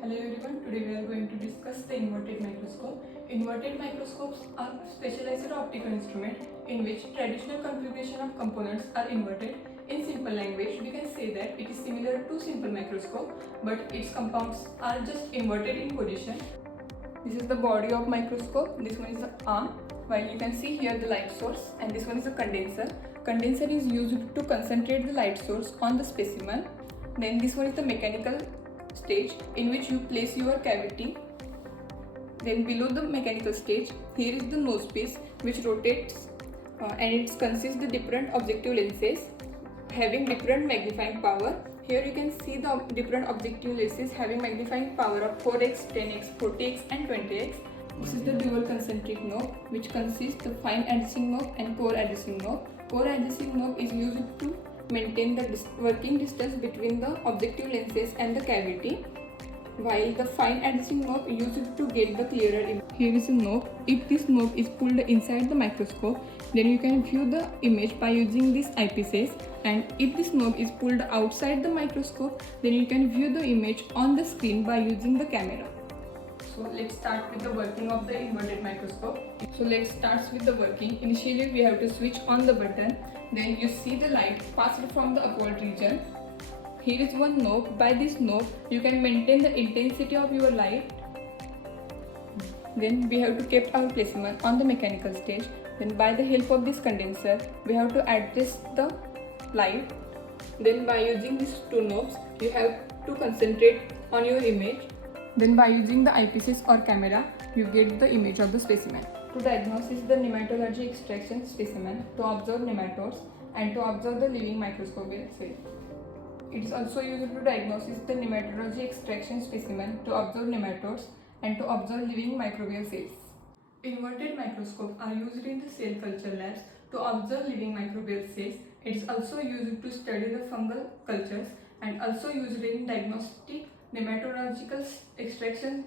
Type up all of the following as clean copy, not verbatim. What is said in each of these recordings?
Hello everyone, today we are going to discuss the inverted microscope. Inverted microscopes are specialized optical instruments in which traditional configuration of components are inverted. In simple language, we can say that it is similar to simple microscope, but its compounds are just inverted in position. This is the body of microscope, this one is the arm, while you can see here the light source, and this one is the condenser. Condenser is used to concentrate the light source on the specimen. Then this one is the mechanical stage in which you place your cavity. Then below the mechanical stage, here is the nose piece which rotates and it consists the different objective lenses having different magnifying power. Here you can see the different objective lenses having magnifying power of 4x, 10x, 40x and 20x. This is the dual concentric knob which consists the fine adhesive knob and core adhesive knob. Core adhesive knob is used to maintain the working distance between the objective lenses and the cavity, while the fine adhesive knob is used to get the clearer image. Here is a knob. If this knob is pulled inside the microscope, then you can view the image by using these eyepieces, and if this knob is pulled outside the microscope, then you can view the image on the screen by using the camera. So let's start with the working of the inverted microscope. So let's start with the working. Initially we have to switch on the button. Then you see the light passed from the upward region. Here is one knob. By this knob you can maintain the intensity of your light. Then we have to keep our placement on the mechanical stage. Then by the help of this condenser we have to adjust the light. Then by using these two knobs you have to concentrate on your image. Then by using the eyepieces or camera, you get the image of the specimen. To diagnose the nematology extraction specimen, to observe nematodes and to observe the living microscopic cell. It is also used to diagnose the nematology extraction specimen, to observe nematodes and to observe living microbial cells. Inverted microscopes are used in the cell culture labs to observe living microbial cells. It is also used to study the fungal cultures and also used in diagnostic nematological extraction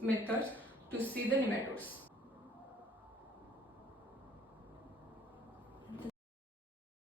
methods to see the nematodes.